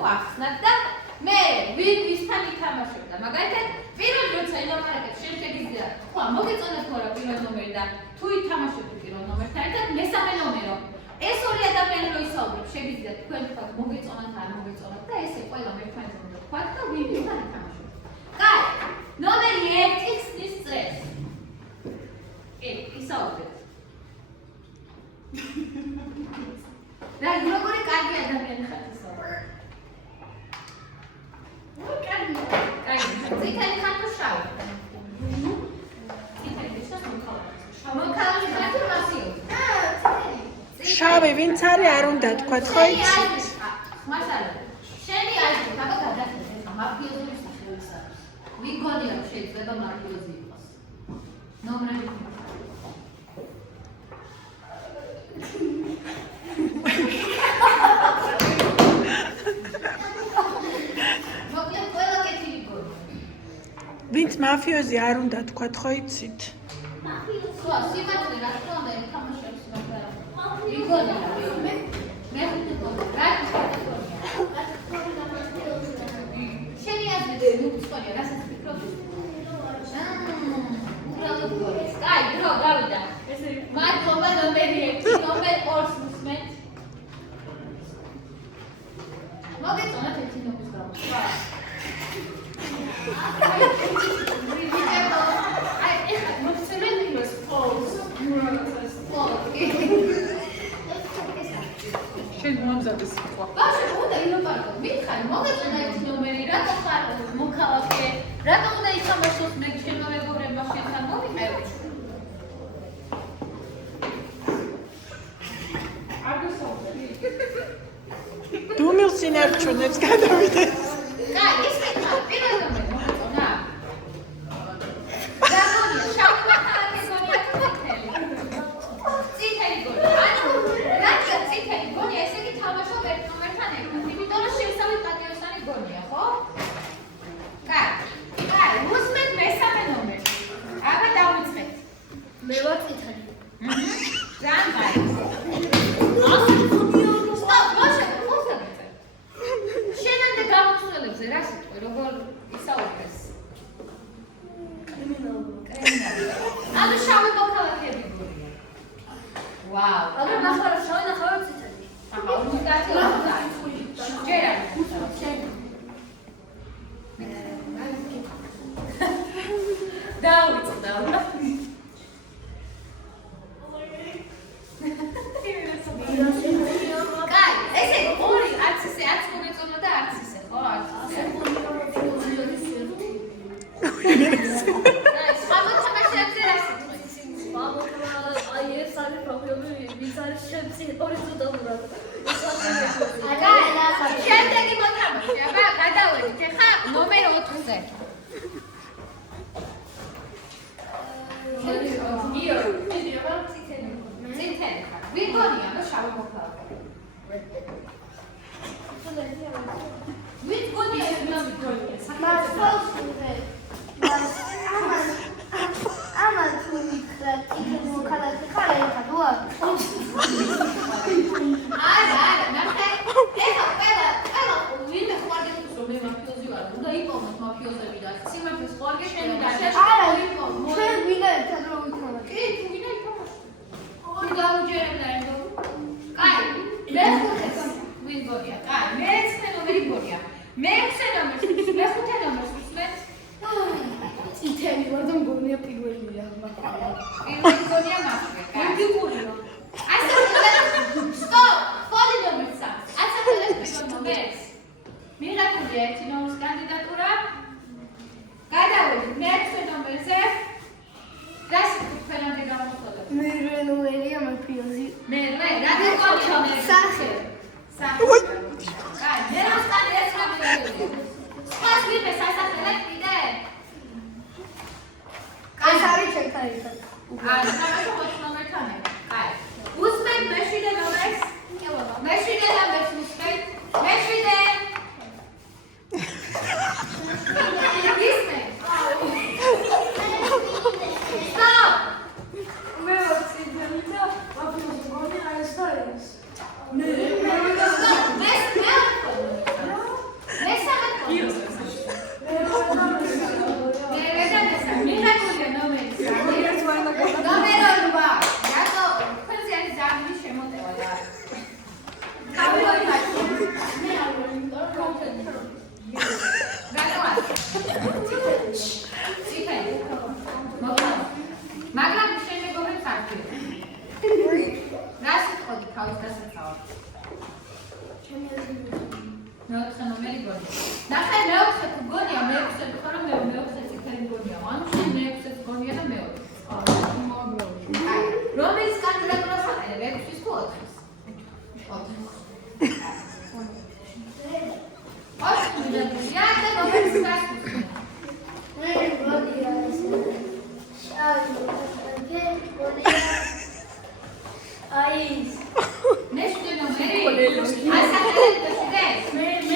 თუ ახსნათ და მე ვისთან ითამაშებდა. მაგალითად, პირველ როცა ელაპარაკებს, შენ შეგიძლია თქვა, მოგეწონათ თუ არა პირველ ნომერი და თუ ითამაშებთ პირველ ნომერთან ერთად, მესამე ნომერო. ეს ორი ადამიანი რო ისაუბრებს, შეგიძლიათ თქვენ თქვათ, მოგეწონათ არ მოგეწონათ და ესე ყველა ერთმანეთს უნდა თქვათ და ვისთან ითამაშებთ. კაი, ნომერი 1 ხსნის წრეს. ისაუბრეთ. რა როგორი კარგი ადამიანი ხარ ისაუბრე. კაი, წითელი ხარ თუ შავი? წითელი და მოქალაქე. მოქალაქე ხარ თუ მასიო? შავი ვინც არის არ უნდა თქვათ ხო იცით? მასალა. შენი აიძულე, აბა გადახედე, მაფიოზური სახელის არის. ვიგონია რომ შეიძლება მაფიოზი იყოს. ნომრები ვინც მაფიოზი არ უნდა თქვათ ხო იცით? ხო, სიმართლე რა თქმა უნდა ეთამაშებს მაგრამ ვიგონია მე შენი აზრით ნუ სწორია რასაც ფიქრობ? უბრალოდ გორის. კაი, დრო გავიდა. მადლობა ნომერი 1, ნომერ 2-ს უსმენთ. მოგეწონათ ერთი ნომრის გამო. შენ მომზადე სიტყვა. ბავშვი, უნდა ილაპარაკო. მითხარი, მოგეწონა ერთი ნომერი, რატო ხარ მოქალაქე? რატო უნდა ითამაშოს მე შენმა მეგობრებმა შენთან მოვიყევი? არ გასაუბრები. დუმილს ინარჩუნებს გადავიდეს. კაი, ის მითხარ, პირველ ნომერი მოგეწონა? გაგონია, შავი მოქალაქე გონია თუ წითელი? წითელი გონია. ანუ რადგან წითელი გონია, ესე იგი თამაშობ ერთ ნომერთან ერთად. იმიტომ რომ შევსავით პატიოსანი გონია, ხო? კაი, უსმენთ მესამე ნომერს. აბა დავიწყეთ. მე ვარ წითელი. ძალიან კაი. შენამდე გამოსვლებზე რა სიტყვი, როგორ ისაუბრეს? კრიმინალური. ანუ შავი მოქალაქეები გონია. ვაუ. აგერ ნახარ შავი ნახარ წითელი. აბა, უნდათ რა. ჯერ არ დავიწყდა. კაი, ესე ორი არც ისე არც მოგეწონა და არც ისე, ხო? არც ისე. კაი, სამოთამაშე არცე რა სიტყვი? აი ეს არის პრობლემა, ვის არის შემცი ორი ზუდაურად. შემდეგი მოთამაშე, აბა გადავედით ახლა ნომერ 4-ზე. წითელი ხარ. ვიგონია რომ შავი მოქალაქე. ვით გონია ეს მე ვიგონია. ამან თუ მითხრა წითელი მოქალაქე ხარ ერთად ვარ. არა, ნახე. ეხლა ყველა ვინმე ხوارგებს რომ მე მაფიოზი ვარ. უნდა იპოვნოთ მაფიოზები და სიმართლეს ხوارგებს შენი და შეშო. ჩვენ ვინა ერთად რომ ვითამაშოთ. კი, თუ ვინა იპოვნოთ. თუ გაუჯერებდა ენდო. კაი, მე-5 ვინ გონია? კაი, მე-6 ნომერი გონია. მე-6 ნომერს, მე-5 ნომერს უსმენთ? წითელი ვარ და მგონია პირველია მაგრამ. პირველი გონია მასვე. მოგიყურია. ასე სტოპ! ფოლი ნომერ 3. აცადეთ პირველ ნომერს. მიღებულია ერთი ნომრის კანდიდატურა. გადავედით მე-6 ნომერზე. რა სიტყვით თქვენამდე გამოსვლად? მერვე ნომერია მაფიოზი. მერვე, რა გონია მე? სახე. კაი, მერვესთან ეს რა მიგონია? სხვას ვინმე სასახელად კიდე? ეს არის ჩემთან ერთად. თამაშობ 4 ნომერთან ერთად. კაი. უსმენთ მე-7 ნომერს? მე-7 ნომერს უსმენთ? მე-7. ისმენთ? სტოპ! მე ვარ წითელი და მაფიოზი გონია ეს და ეს. მე ასახელებს და მე